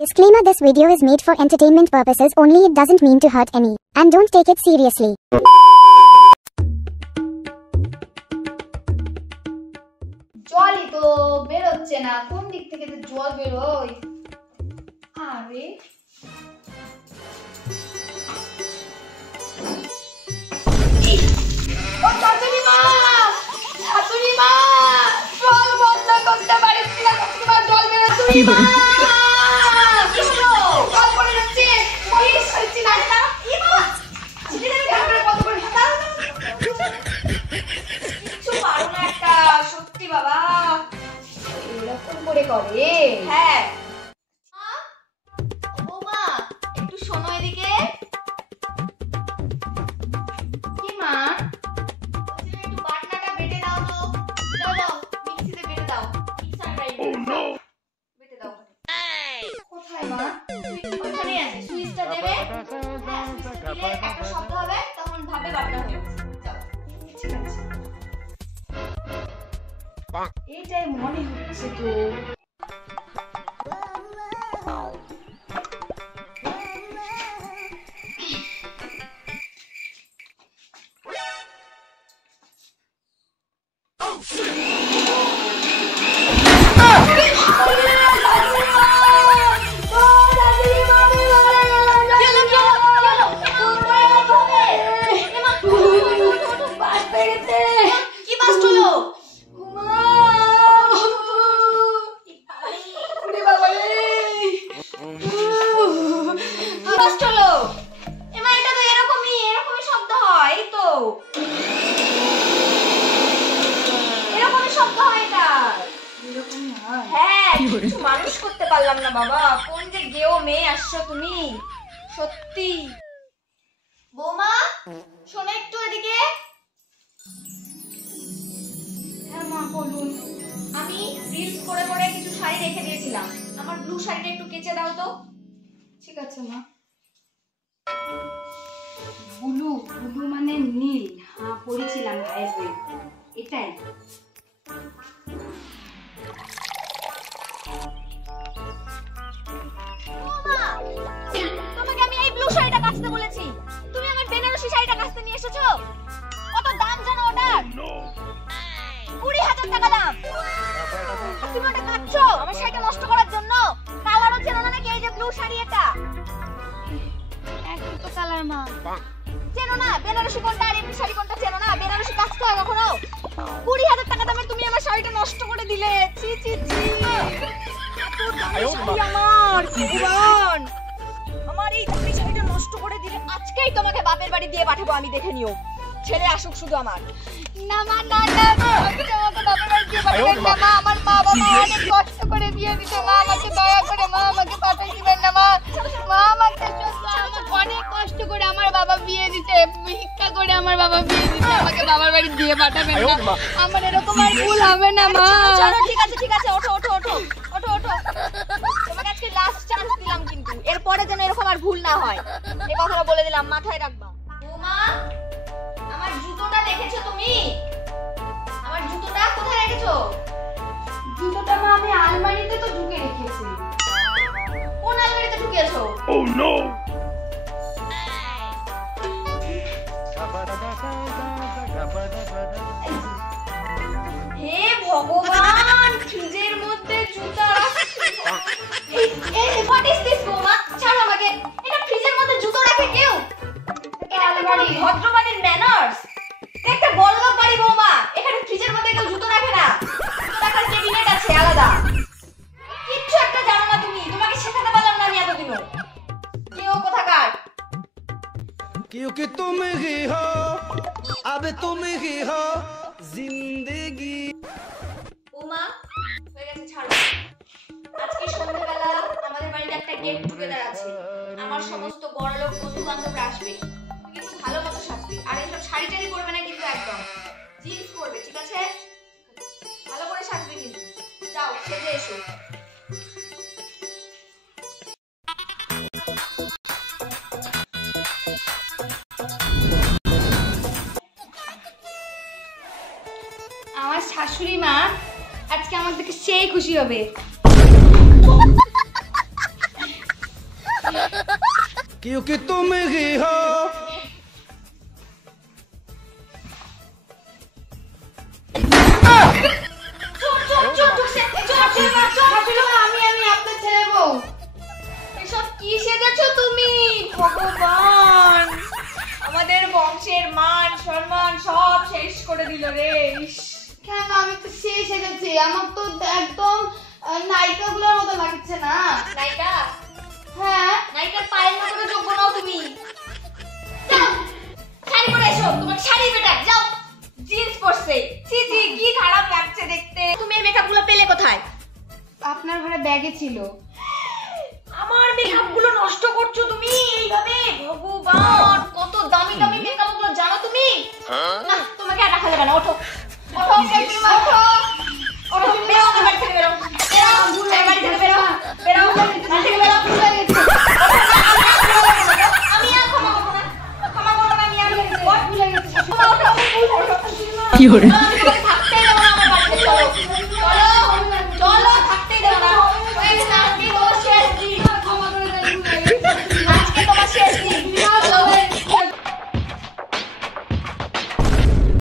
Disclaimer: this video is made for entertainment purposes only. It doesn't mean to hurt any. And don't take it seriously. জলই তো বেরোচ্ছে না, কোন দিক থেকে যে জল বেরোয়? আরে ও শাশুড়ি মা, শাশুড়ি মা, জল বন্ধ করতে পারিস না, শাশুড়ি মা, জল বেরোচ্ছে না। কি হলো? জল পড়ে যাচ্ছে, পুলিশ হচ্ছে না না। কি বাবা, ছেলেদের ক্যামেরা কত করে দাও, কিছু পারো না একটা, সত্যি বাবা এরকম করে করে। হ্যাঁ বৌমা, একটু শোনো এদিকে। কি মা? একটু বাটনাটা বেটে দাও তো। দাও দাও, মিক্সিতে বেটে দাও। মিক্সার গ্রাইন্ডার বেটে দাও। কোথায় মা? ওখানে আছে, সুইচটা দেবে। হ্যাঁ, সুইচটা দিলে একটা শব্দ হবে, তখন ভাবে বাটনা হয়ে গেছে। যাও, ঠিক আছে। এটাই মনে হচ্ছে তো। মানুষ করতে পারলাম না বাবা, কোন যে গেও মেয়ে আসছো তুমি, সত্যি। বৌমা শোনো একটু এদিকে। হ্যাঁ মা বলুন। আমি রিলস করে করে কিছু শাড়ি রেখে দিয়েছিলাম, আমার ব্লু শাড়িটা একটু কেচে দাও তো। ঠিক আছে মা। ব্লু, ব্লু মানে নীল। হ্যাঁ পড়েছিলাম ভাইয়ের বই, এটাই। তোমাকে আমি এই ব্লু শাড়িটা কাচতে বলেছি, তুমি আমার বেনারসি শাড়িটা কাচতে নিয়ে এসেছো। কত দাম জানো ওটার? 20,000 টাকা দাম। তুমি ওটা কাচছো আমার শাড়িটা নষ্ট করার জন্য। কালারও চেনো না নাকি? এই যে ব্লু শাড়ি, এটা একই তো কালার মা। চেনো না? বেনারসি কোনটা আর এমনি শাড়ি কোনটা চেনো না? বেনারসি কাচতে হয় কখনো? 20,000 টাকা দামের তুমি আমার শাড়িটা নষ্ট করে দিলে। ছি ছি ছি, এত দামি শাড়ি আমার জীবন, আমার এই দামি শাড়িটা নষ্ট করে দিলে। আজকেই তোমাকে বাপের বাড়ি দিয়ে পাঠাবো, আমি দেখে নিও। ছেলে আসুক শুধু আমার। না মা, না না, আমাকে বাপের বাড়ি দিয়ে পাঠাবেন না মা। আমার মা বাবা অনেক কষ্ট করে বিয়ে দিতে, মা আমাকে দয়া করে মা আমাকে পাঠিয়ে দিবেন না মা। মা আমাকে অনেক কষ্ট করে আমার বাবা বিয়ে দিতে, ভিক্ষা করে আমার বাবা বিয়ে দিতে, আমাকে বাবার বাড়ি দিয়ে পাঠাবেন না। আমার এরকম আর ভুল হবে না মা। ঠিক আছে ঠিক আছে, ওঠো ওঠো ওঠো ওঠো ওঠো। তোমাকে আজকে লাস্ট চান্স দিলাম, কিন্তু এরপরে যেন এরকম আর ভুল না হয়, এই কথাটা বলে দিলাম, মাথায় রাখবা। বৌমা, আমার জুতোটা দেখেছো তুমি? আমার জুতোটা কোথায় রেখেছো? জুতোটা মা আমি আলমারিতে তো ঢুকে রেখেছি। কোন আলমারিতে ঢুকিয়েছো? Oh no! হে ভগবান, ফ্রিজের মধ্যে জুতা রাখছে। এই হোয়াট ইজ দিস বৌমা? ছাড়ো আমাকে। এটা ফ্রিজের মধ্যে জুতো রাখে কেউ? এটা একটা ভদ্রবাড়ির ম্যানার্স? একটা বড়লোক বাড়ি বৌমা, এখানে ফ্রিজের মধ্যে কেউ জুতো রাখে না। জুতো রাখার ক্যাবিনেট আছে আলাদা। কিচ্ছু একটা জানো না তুমি, তোমাকে শেখাতে পারলাম না আমি এতদিনও। কেউ কোথাকার? क्योंकि तुम ही हो, अब तुम ही हो जिंदगी। বৌমা হয়ে গেছে, ছাড়ো। আজকে সন্ধ্যাবেলা আমাদের বাড়িতে একটা গেট টুগেদার আছে, আমার সমস্ত বড়লোক বন্ধু বান্ধবরা আসবে। তুমি কিন্তু ভালো মতো সাজবে, আর এইসব শাড়ি টাড়ি পরবে না কিন্তু, একদম জিন্স পরবে, ঠিক আছে? ভালো করে সাজবে কিন্তু। যাও সেজে এসো। আমার শাশুড়ি মা আজকে আমার দেখে সেই খুশি হবে। क्योंकि तुम ही हो। আমি আপনার ছেলে বউ। এসব কি সেজেছো তুমি? ভগবান, আমাদের বংশের মান সম্মান সব শেষ করে দিল রে। কেন আমি তো শেষ সেজেছি, আমার তো একদম নায়িকা গুলোর মতো লাগছে না। নায়িকা? হ্যাঁ, নায়িকার পায়ের মতো যোগ্য নাও তুমি। যাও শাড়ি পরে এসো, তোমার শাড়ি বেটা। যাও, জিন্স পরছে, ছি ছি কি খারাপ লাগছে দেখতে। তুমি এই মেকআপ গুলো পেলে কোথায়? আপনার ঘরে ব্যাগে ছিল। আমার মেকআপ গুলো নষ্ট করছো তুমি এইভাবে? ভগবান, কত দামি দামি মেকআপ গুলো জানো তুমি? না, তোমাকে আর রাখা যাবে না। ওঠো ওঠো, কাকিমা ওঠো ওঠো, বেরো আমার থেকে, বেরো বেরো, এই বাড়ি থেকে বেরো বেরো, বাড়ি থেকে বেরো। আমি আর ক্ষমা করবো না, ক্ষমা করবো না, আমি আর ভুলে গেছি। কি ওঠো,